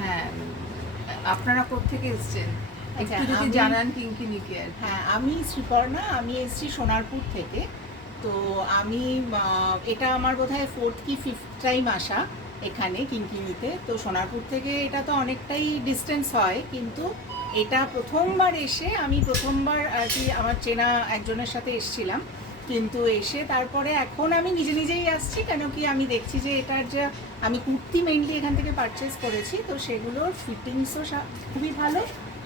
হ্যাঁ, আপনারা কোত্থেকে এসেছেন আচ্ছা, একটু যদি আমি জানান কিঙ্কিনিকে আর কি। হ্যাঁ, আমি শ্রীপর্ণা। আমি এসেছি সোনারপুর থেকে। তো আমি এটা আমার বোধহয় 4th কি 5th টাইম আসা এখানে কিঙ্কিনিতে। তো সোনারপুর থেকে এটা তো অনেকটাই ডিস্টেন্স হয়, কিন্তু এটা প্রথমবার এসে আমি প্রথমবার আর কি আমার চেনা একজনের সাথে এসছিলাম। কিন্তু এসে তারপরে এখন আমি নিজে নিজেই আসছি, কেন কি আমি দেখছি যে এটার যে আমি কুর্তি মেইনলি এখান থেকে পারচেস করেছি, তো সেগুলোর ফিটিংসও খুবই ভালো।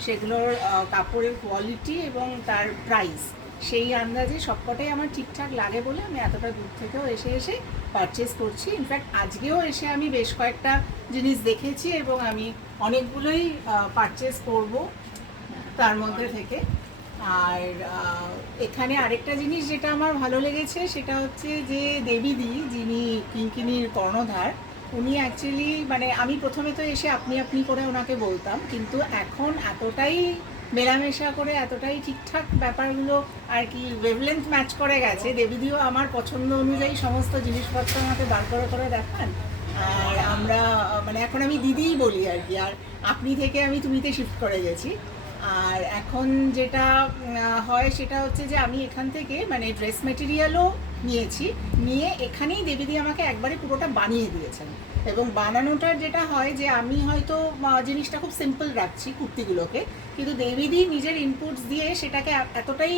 সেগুলোর কাপড়ের কোয়ালিটি এবং তার প্রাইস সেই আন্দাজে সবকটাই আমার ঠিকঠাক লাগে বলে আমি এতটা দূর থেকেও এসে এসে পারচেস করছি। ইনফ্যাক্ট আজকেও এসে আমি বেশ কয়েকটা জিনিস দেখেছি এবং আমি অনেকগুলোই পারচেস করব তার মধ্যে থেকে। আর এখানে আরেকটা জিনিস যেটা আমার ভালো লেগেছে সেটা হচ্ছে যে দেবীদি, যিনি কিঙ্কিনির কর্ণধার, উনি অ্যাকচুয়ালি মানে আমি প্রথমে তো এসে আপনি আপনি করে ওনাকে বলতাম, কিন্তু এখন এতটাই মেলামেশা করে এতটাই ঠিকঠাক ব্যাপারগুলো আর কি ওয়েভলেন্থ ম্যাচ করে গেছে। দেবীদিও আমার পছন্দ অনুযায়ী সমস্ত জিনিসপত্র আমাকে বার করে দেখান। আর আমরা মানে এখন আমি দিদিই বলি আর কি। আর আপনি থেকে আমি তুমিতে শিফট করে গেছি। আর এখন যেটা হয় সেটা হচ্ছে যে আমি এখান থেকে মানে ড্রেস মেটেরিয়ালও নিয়েছি, নিয়ে এখানেই দেবীদি আমাকে একবারে পুরোটা বানিয়ে দিয়েছেন। এবং বানানোটার যেটা হয় যে আমি হয়তো জিনিসটা খুব সিম্পল রাখছি কুর্তিগুলোকে, কিন্তু দেবীদি নিজের ইনপুটস দিয়ে সেটাকে এতটাই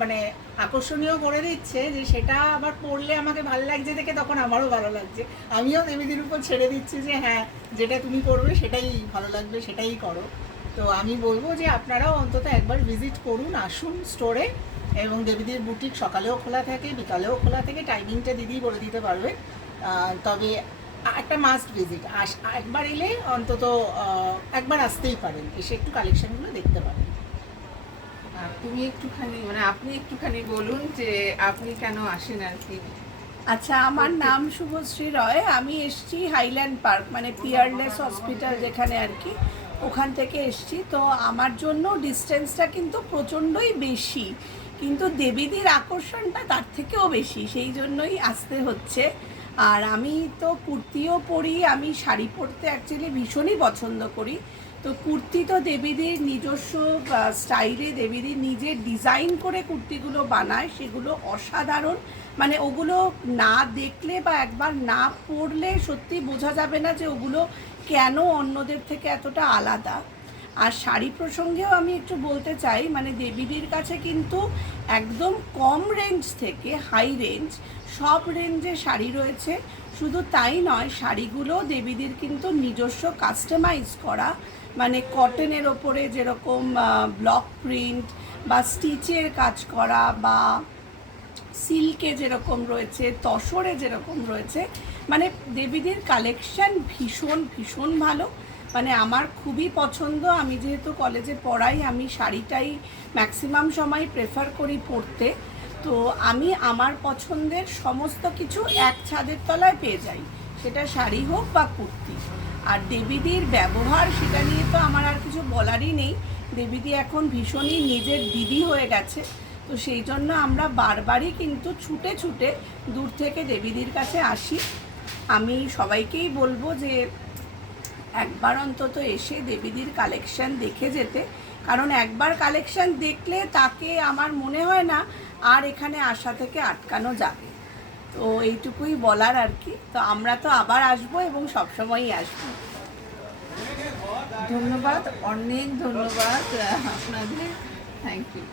মানে আকর্ষণীয় করে দিচ্ছে যে সেটা আবার পরলে আমাকে ভালো লাগছে দেখে তখন আমারও ভালো লাগছে। আমিও দেবীদির উপর ছেড়ে দিচ্ছি যে হ্যাঁ, যেটা তুমি করবে সেটাই ভালো লাগবে, সেটাই করো। তো আমি বলবো যে আপনারাও অন্তত একবার ভিজিট করুন, আসুন স্টোরে। এবং দেবীদির বুটিক সকালেও খোলা থাকে, বিকালেও খোলা থাকে, টাইমিংটা দিদি বলে দিতে পারবে। তবে একটা মাস্ট ভিজিট, একবার এলে অন্তত একবার আসতেই পারেন, এসে একটু কালেকশনগুলো দেখতে পারেন। তুমি একটুখানি মানে আপনি একটুখানি বলুন যে আপনি কেন আসেন আর কি। আচ্ছা, আমার নাম শুভশ্রী রয়। আমি এসছি হাইল্যান্ড পার্ক, মানে পিয়ারলেস হসপিটাল যেখানে আর কি, ওখান থেকে এসছি। তো আমার জন্য ডিস্টেন্সটা কিন্তু প্রচণ্ডই বেশি, কিন্তু দেবীদির আকর্ষণটা তার থেকেও বেশি, সেই জন্যই আসতে হচ্ছে। আর আমি তো কুর্তিও পরি, আমি শাড়ি পরতে অ্যাকচুয়ালি ভীষণই পছন্দ করি। তো কুর্তি তো দেবীদের নিজস্ব স্টাইলে দেবীদের নিজে ডিজাইন করে কুর্তিগুলো বানায়, সেগুলো অসাধারণ। মানে ওগুলো না দেখলে বা একবার না পরলে সত্যি বোঝা যাবে না যে ওগুলো কেন অন্যদের থেকে এতটা আলাদা। আর শাড়ি প্রসঙ্গেও আমি একটু বলতে চাই, মানে দেবীদের কাছে কিন্তু একদম কম রেঞ্জ থেকে হাই রেঞ্জ সব রেঞ্জে শাড়ি রয়েছে। শুধু তাই নয়, শাড়িগুলো দেবীদের কিন্তু নিজস্ব কাস্টমাইজ করা, মানে কটনের ওপরে যেরকম ব্লক প্রিন্ট বা স্টিচের কাজ করা, বা সিল্কে যেরকম রয়েছে, তসরে যেরকম রয়েছে, মানে দেবীদের কালেকশন ভীষণ ভীষণ ভালো। মানে আমার খুবই পছন্দ। আমি যেহেতু কলেজে পড়াই, আমি শাড়িটাই ম্যাক্সিমাম সময় প্রেফার করি পরতে। তো আমি আমার পছন্দের সমস্ত কিছু এক ছাদের তলায় পেয়ে যাই, সেটা শাড়ি হোক বা কুর্তি। আর দেবীদির ব্যবহার, সেটা নিয়ে তো আমার আর কিছু বলারই নেই। দেবীদি এখন ভীষণই নিজের দিদি হয়ে গেছে। তো সেই জন্য আমরা বারবারই কিন্তু ছুটে ছুটে দূর থেকে দেবীদির কাছে আসি। আমি সবাইকেই বলবো যে একবার অন্তত এসে দেবীদির কালেকশন দেখে যেতে, কারণ একবার কালেকশন দেখলে তাকে আমার মনে হয় না আর এখানে আসা থেকে আটকানো যাবে। তো এইটুকুই বলার আর কি। তো আমরা তো আবার আসবো এবং সবসময়ই আসবো। ধন্যবাদ, অনেক ধন্যবাদ আপনাদের। Thank you.